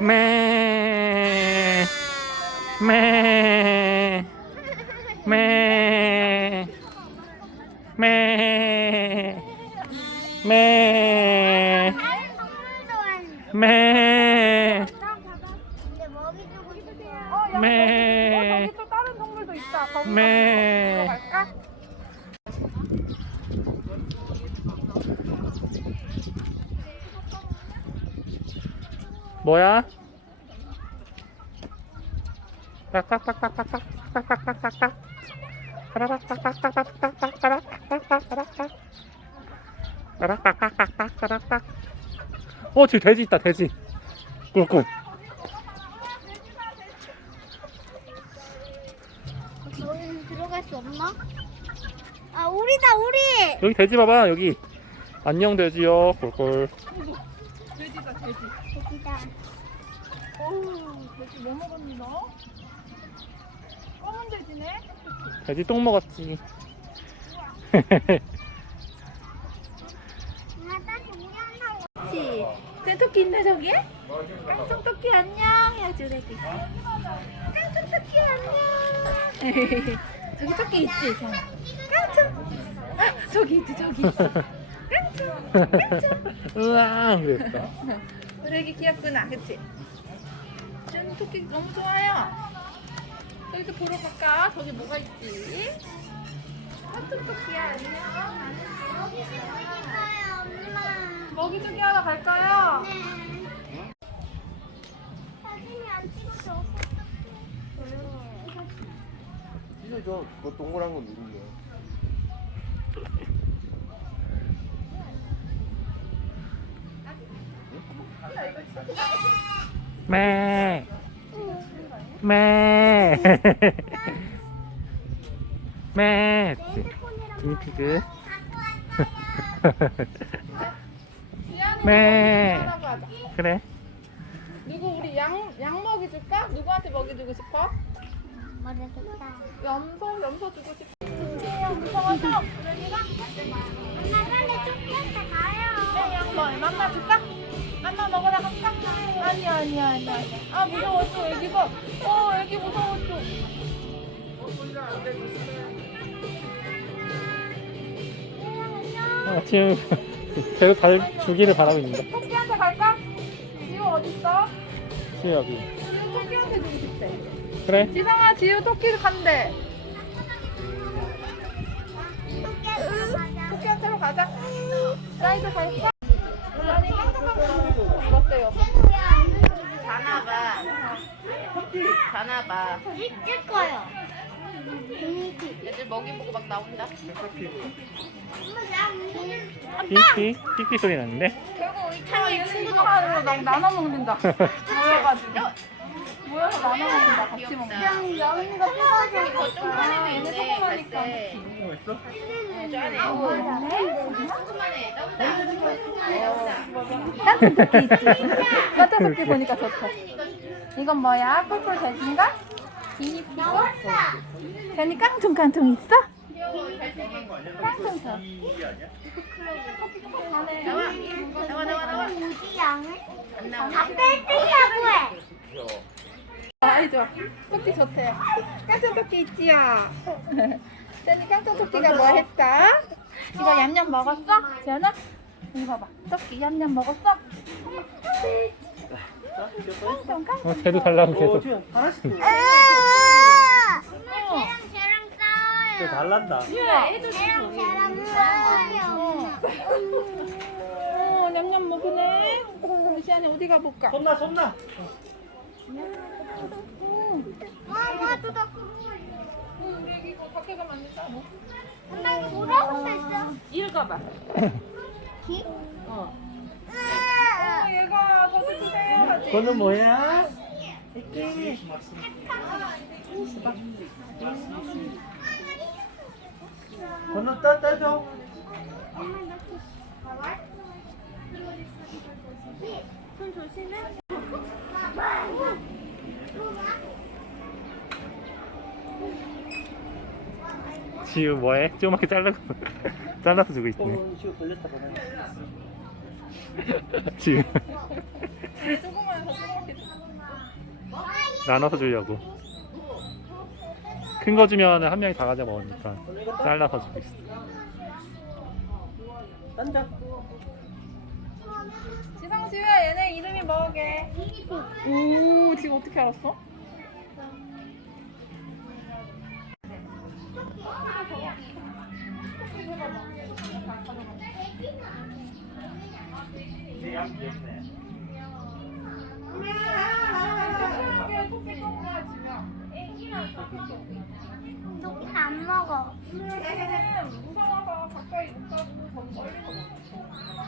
매. 매. 매. 매. 매. 매. 어, 매. 어, 동물도 있다. 거기 매. 딱딱. 어, 저기 돼지 있다, 돼지. 꿀꿀. 저기는 들어갈 수 없나? 아, 우리다, 우리! 여기 돼지 봐봐, 여기. 안녕, 돼지요. 꿀꿀. 돼지다, 돼지. 저기다. 어우, 돼지 뭐 먹었니, 너? 검은 돼지네? 돼지 똥 먹었지. 아, 다시 우리 한다고. 그치. 쟤 토끼 있네, 저기에? 깡총 토끼 안녕. 해야지, 우리 깡총 토끼 안녕. 저기 토끼 있지, 저. 깡총. 아, 저기 있지, 저기 있어. 깡총. 깡총. 으앙, 그랬다. 애기 귀엽구나, 그치? 쟤는 토끼 너무 좋아요. 저기도 보러 갈까? 저기 뭐가 있지? 깡총 토끼야, 안녕. 엄마. 먹이 주기 하러 갈까요? 네. 사진이 안 찍어서 어떡해. 찢어져. 그거 동그란 거 누르면. 매. 매. 매. 지안이 매. 그래. 누구 우리 양, 양 먹이 줄까? 누구한테 먹이 주고 싶어? 염소, 염소 주고 싶어. 염소하자. 그러니까 엄마 빨리 토끼한테 가요. 양 뭐, 만나 줄까? 만나 먹으러 갈까? 아니야, 아니야, 아니야. 아, 무서웠어, 애기가. 어, 애기 무서웠어. 어, 지금 계속 달 주기를 바라고 있는다. 토끼한테 갈까? 지우 어딨어? 지금 여기. 지우 토끼한테 주고 싶대. 그래. 지성아, 지우 토끼를 간대. 토끼한테로 가자. 나이도 갈까? 먹었대요. 가나봐. 가나봐. 찍을 거요. 애들 먹이 보고 막 나온다. 삐삐 삐삐 소리 나는데. 결국 우리 차이 친구들하고 막 나눠 먹는다. 모여가지고. 모여서 나눠 먹는다. 같이 먹는다. 그냥 여기가 뽑아줘. 이거 조그만 애도 있네. 조그마니까. 갈색. 저 안에 조그만해. 나보다. 깡통 토끼 있지? 깡통 토끼 보니까 좋다. 이건 뭐야? 꿀꿀 돼지인가? 기니피고? 괜히 깡통 깡통 있어? 깡통 줘. 나와. 나와 나와 나와. 우지 양을 안 나와. 다 뺄뜨려고 해. 아이 좋아. 토끼 좋대. 깡통 토끼 있지요? 쟤니 깡통 토끼가 뭐 했어? 이거 얌얌 먹었어? 지연아? 이거 봐봐. 토끼 얌얌 먹었어? 어, 쟤도 달라고 계속. 엄마 쟤랑 쟤랑 싸워요. 달란다. 쟤랑 쟤랑 싸워요. 어, 냠냠 먹으네. 시안이 어디 가볼까? 손나 손나. 아, 우리 여기 이거 밖에 가면 안 된다. 뭐. 엄마 이거 뭐라고 써있어? 읽어봐. 기? 어. 어, 얘가 저기 주세요. 하지. 그거는 뭐야? 이렇게. 건너 따 따줘. 손 조심해. 지우 뭐해? 조그맣게 잘라서 잘라서 주고 있네. 어, 지금 걸렸다 줘. 나눠서 주려고. 큰 거 주면 한 명이 다 가져 먹으니까 잘라서 주고 있어. 앉아. 지성 지우야 얘네 이름이 뭐게? 오 지금 어떻게 알았어? 여기는 안 먹어. 무서워서 가까이 못 가고 더 멀리서 먹어.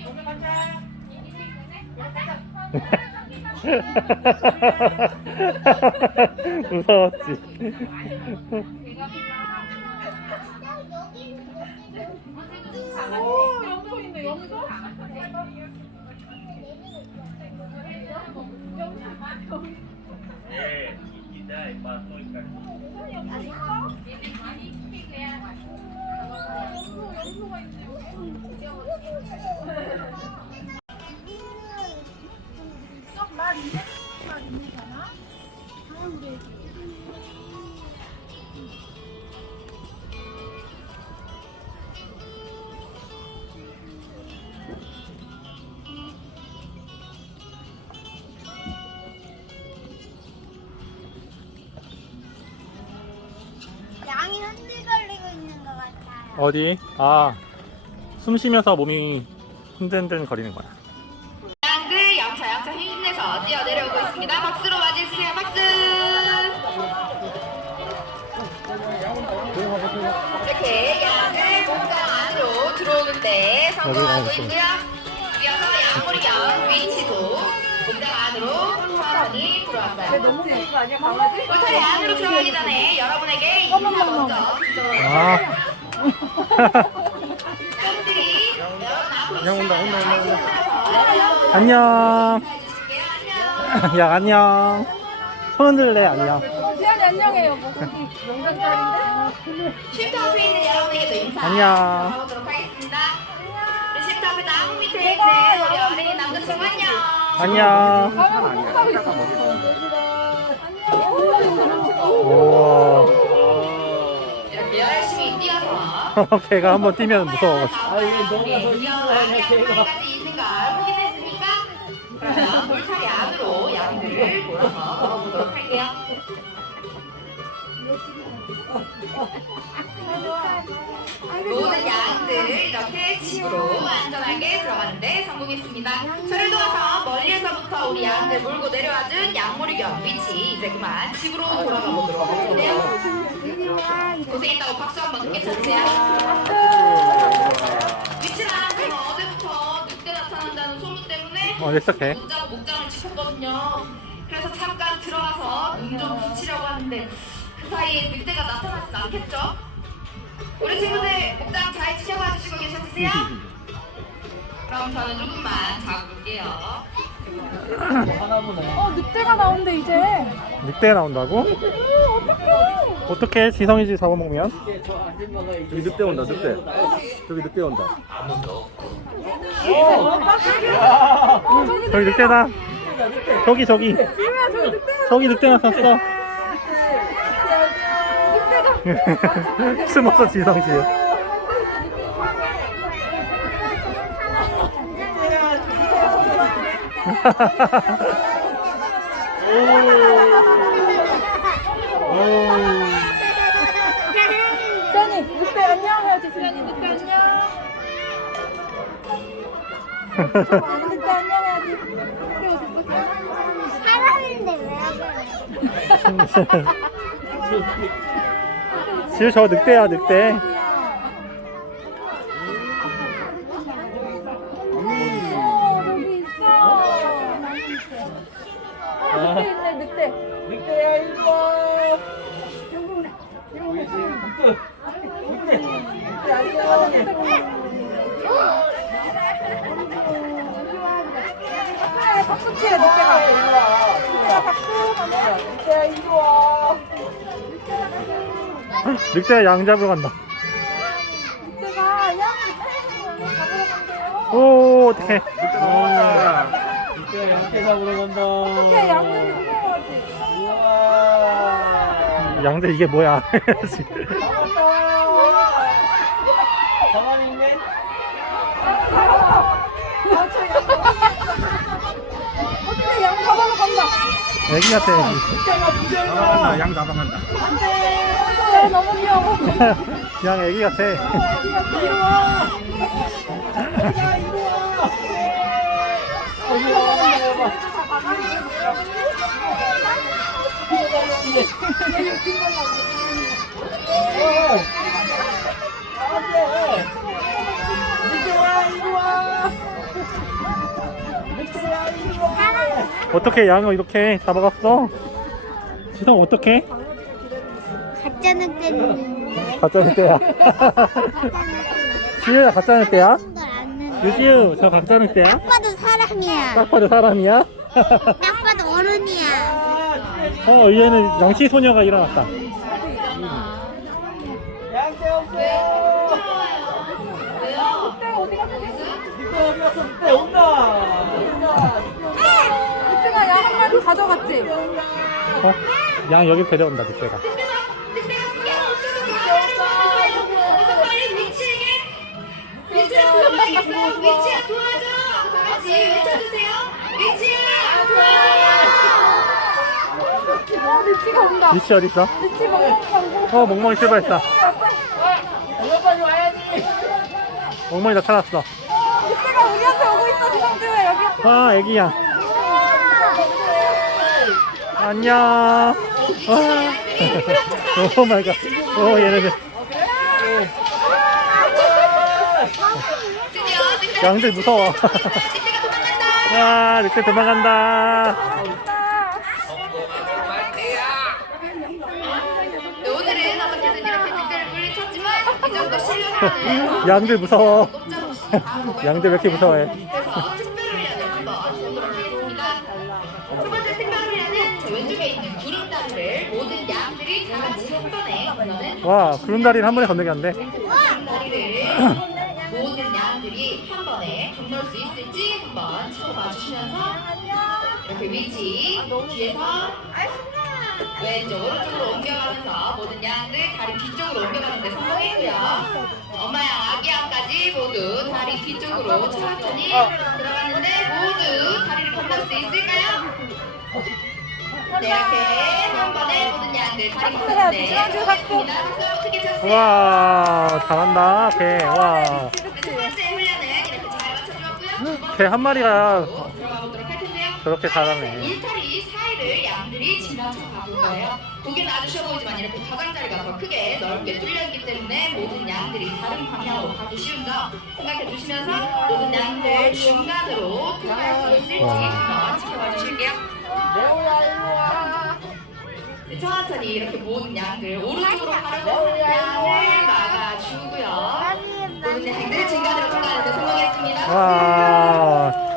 무서웠지. 오 염소 있네 염소? 양이 흔들거리고 있는 것 같아요. 어디? 아, 숨 쉬면서 몸이 흔들흔들 거리는 거야. 양들 양차 양차 힘내서 뛰어 내려오고 있습니다. 박수로 맞이해주세요. 박수. 이렇게 양을 목장 안으로 들어오는데 성공하고 여기 있고요. 이어서 양무리경 위치도 목장 안으로 천천히 들어왔어요. 너무 무서운 거 아니야 강아지? 울타리 안으로 들어가기 전에 여러분에게 인사 먼저 아, 그냥 온다, 온다, 온다, 온다. 안녕. 야, 안녕. 손 흔들래, 안녕. 지안이 안녕해요 뭐 거기? 쉼터 앞에 있는 여러분에게도 인사 안녕. 나오도록 하겠습니다. 우리 쉼터 앞에 나무 밑에 있는 우리 어린이 남자친구 안녕. 안녕. 가면서 꼭 하고 있어 안녕 우와. 걔가 한번 뛰면 무서워. 아, 이게 너가 더 힘들어하냐, 걔가. 까지 있는 걸 확인했으니까 그러면 물타리 안으로 양들을 몰아서 넣어보도록 할게요. 모든 양들 이렇게 집으로 안전하게 들어가는데 성공했습니다. 저를 도와서 멀리에서부터 우리 양들 몰고 내려와준 양모리경 위치 이제 그만 집으로 돌아가 보도록 할 텐데요. 고생했다고 박수 한번 크게 쳐주세요. 위치랑 제가 어제부터 늑대 나타난다는 소문 때문에 어, 걔. 목장, 목장을 지켰거든요. 그래서 잠깐 들어가서 눈좀 붙이려고 하는데 그 사이에 늑대가 나타나진 않겠죠? 우리 친구들 목장 잘 지켜봐 주시고 계셨으세요? 그럼 저는 조금만 보네. 어 늑대가 나온대 이제 늑대 나온다고? 어떻게 지성이지 잡아먹으면? 저 저기 늑대 온다, 늑대. 저기 늑대 온다. 저기 늑대다. 저기, 저기. 저기 늑대 나탔어. 숨어서 지성씨. 지안이 늑대 안녕 해야지 지안이 늑대 안녕 늑대 안녕 해야지 늑대 어딨어? 사람인데 왜 그래? 지우 저 늑대야, 늑대. 어 저기 있어 어 늑대 있네 늑대 늑대야, 일로. 박수 늑대가. 늑대가 박수 늑대야, 일로 와. 늑대 양 잡으러 간다. 늑대가 양을 잡으러 간대요. 오, 어떡해. 늑대 양떼 잡으러 간다. 어떻게 양들이 무서워하지? 우와. 양들 이게 뭐야. 가만히 있네. 어떻게 양 잡으러 간다? 애기 같아, 애기. 잡아간다. 양 잡아간다. 안돼. 무서워 너무 귀여워. 양 애기 같아. 이리 와. 어떻게 양을 이렇게 잡아갔어? 지성 어떻게? 가짜 늑대는 가짜 늑대야. 지우야 가짜 늑대야? 유지우 저 가짜 늑대야? 딱 봐도 사람이야. 딱 봐도 사람이야? 딱 봐도 어른이야. 어 얘는 양치 소녀가 일어났다. 양떼 없어. 늑대 어디 갔어? 늑대 온다. 늑대가 양한 마리 가져갔지. 어? 양 여기 데려온다 늑대가. 어서 빨리 위치에게 위치야 도와주겠어요? 위치야 도와줘! 다 같이 외쳐주세요. 위치야 도와줘! 미치가 온다. 위치 어디 있어? 미치 먹는 거. 어 멍멍이 출발했다. 빨리 와야지. 멍멍이 나타났어. 늑대가 우리한테 오고 있어. 지성주야 여기. 아 애기야. 안녕. 와. 오 마이 갓. 오 얘네들. 드디어 늑대 양들 무서워. 와 늑대 도망간다. 네, 오늘은 어떻게든 이렇게 늑대를 물리쳤지만 이 정도 실력으로는 양들 무서워. 양들 왜 이렇게 무서워해? 그래서 특별 훈련을 한번 보도록 하겠습니다. 첫 번째 특별 훈련은 저 왼쪽에 있는 구름다리를 모든 양들이 다 같이 한 번에 건너는 와 구름다리를 한 번에 건너게 한대. 구름다리를 뒤에서 왼쪽 오른쪽으로 옮겨가면서 모든 양들 다리 뒤쪽으로 옮겨가는데 성공했고요. 엄마 양, 아기 양까지 모두 다리 뒤쪽으로 천천히 들어갔는데 모두 다리를 건널 수 있을까요? 네, 이렇게 한 번에 모든 양들 다리 건너는데. 성공했습니다. 박수 어떻게 쳤어요? 와 잘한다 개. 와. 네, 첫 번째 훈련은 이렇게 잘 맞춰주었고요. 개한 마리가 들어가 보도록 할 텐데요. 저렇게 잘하네. 일탈이 거예요. 보기는 아주 쉬워 보이지만 이렇게 가장자리가 더 크게 넓게 뚫려 있기 때문에 모든 양들이 다른 방향으로 가기 쉬운 점 생각해 주시면서 모든 양들 중간으로 들어갈 수 있을지 와. 한번 지켜봐 주실게요. 레오야 일로 와. 네, 천천히 이렇게 모든 양들 오른쪽으로 가려고 하는 양을 막아주고요. 모든 양들 중간으로 통과하는 데 성공했습니다. 와.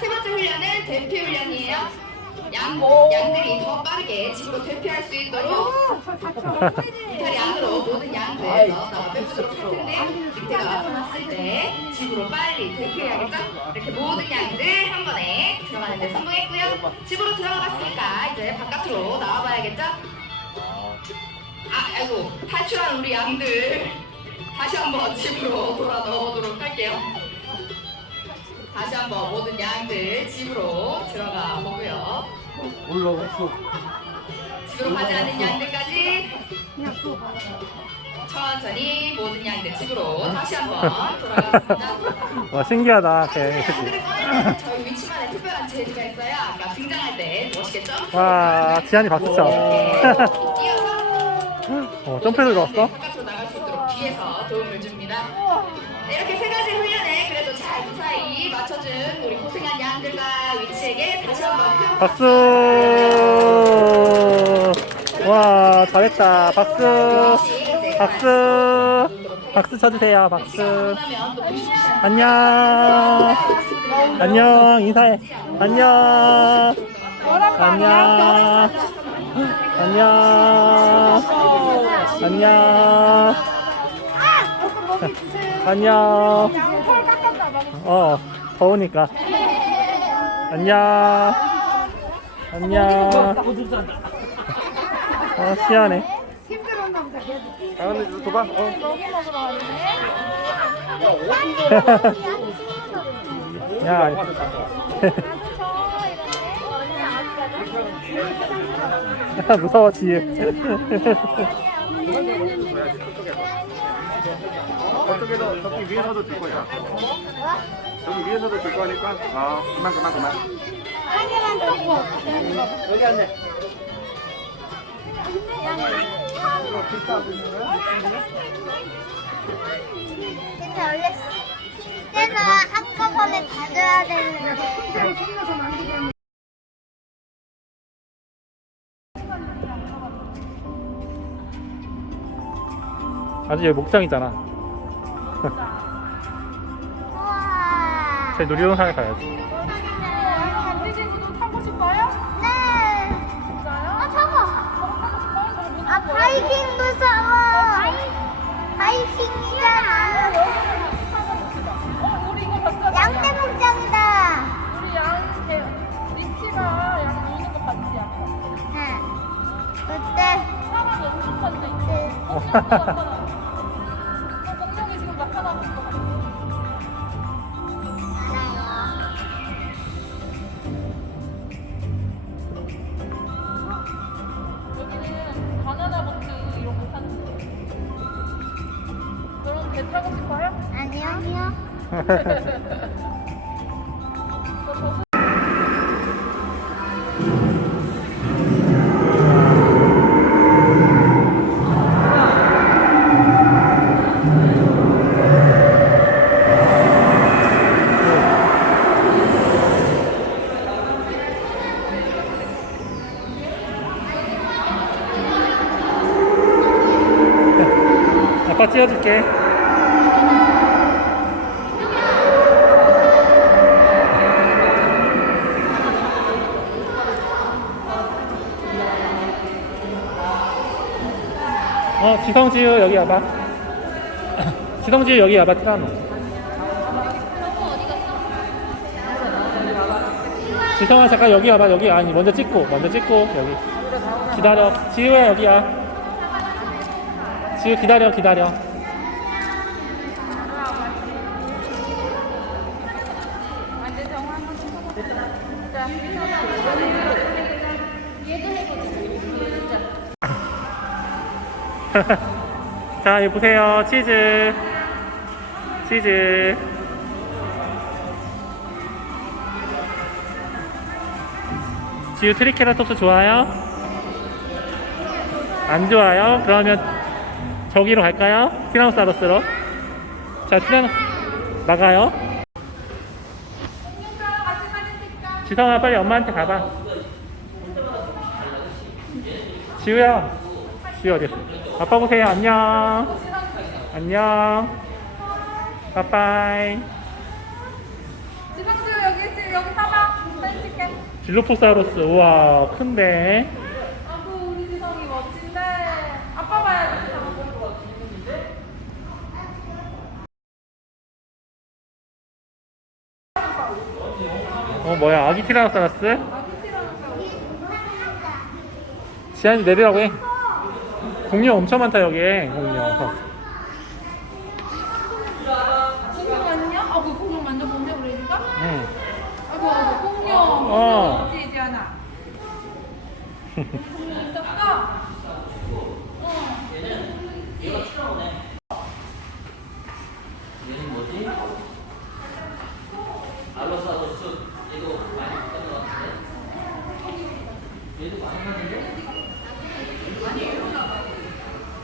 세 번째 훈련은 대피 훈련이에요. 양, 양들이 더 빠르게 집으로 대피할 수 있도록 이탈이 안으로 모든 양들 넣어서 빼보도록 할 텐데 밑에가 나타났을 때 집으로 빨리 대피해야겠죠? 이렇게 모든 양들 한 번에 들어가는데 성공했고요. 집으로 들어갔으니까 이제 바깥으로 나와봐야겠죠? 아, 아이고 탈출한 우리 양들 다시 한번 집으로 돌아 넣어보도록 할게요. 다시 한번 모든 양들 집으로 들어가 보고요. 올라갔어. 집으로 가지 않는 양들까지 천천히 모든 양들 집으로 다시 한번 돌아가겠습니다. 와 신기하다? 양들을 꺼낼 때는 저희 위치만의 특별한 재미가 있어요. 아까 등장할 때 멋있겠죠? 와 지한이 이어서 어 점프해서 들어왔어? 바깥으로 나갈 수 있도록 뒤에서 도움을 줍니다. 네, 이렇게 세 가지 맞춰준 우리 고생한 양들과 위치에게 다시 한번 큰 박수. 와 잘했다. 박수. 박수. 박수 쳐주세요. 박수. 안녕. 안녕. 인사해. 안녕. 안녕. 안녕. 안녕. 안녕. 어, 더우니까. 안녕. 안녕. 어, 시원해. 힘들었나 보다. 줘봐. 어. 먹이 먹으러 왔네. 야. 무서워, 지유. 저쪽에도 저기 위에서도 줄 거야. 저기 위에서도 줄 거니까. 아, 그만 그만 그만. 한 개만 더 줘. 여기 앉네. 근데 원래 때가 한꺼번에 다 줘야 되는데. 아주 여기 목장이잖아. 우와. 제 놀이동산 에 가야지. 단디진도 타고 싶어요? 네. 진짜요? 아, 저거. 타고 싶어요? 저는 못 아, 바이킹 무서워. 바이킹이잖아. 어, 우리 이거 봤잖아. 양떼 목장이다. 우리 양, 개, 리치가 양 노는 거 봤지? 아까? 네. 사람 지성지유 여기 와봐, 티라노. 지성아 잠깐 여기 와봐 여기. 아니 먼저 찍고 먼저 찍고 여기. 기다려. 지우야 여기야. 지우 기다려 기다려. 자 여기 보세요. 치즈 치즈. 지우 트리케라톱스 좋아요? 안 좋아요? 그러면 저기로 갈까요? 티라노사우루스로? 자 티라노 나가요. 지성아 빨리 엄마한테 가봐. 지우야 지우 어디 있어? 아빠 보세요. 안녕. 안녕 빠빠이 지성주 여기 있지? 여기 사봐. 사진 찍게. 딜로포사우루스 우와 큰데 아구 우리 지성이 멋진데. 아빠 봐야지. 지성아. 어 뭐야 아기 티라노사우루스? 지한이 내리라고 해 공룡 엄청 많다 여기에 공룡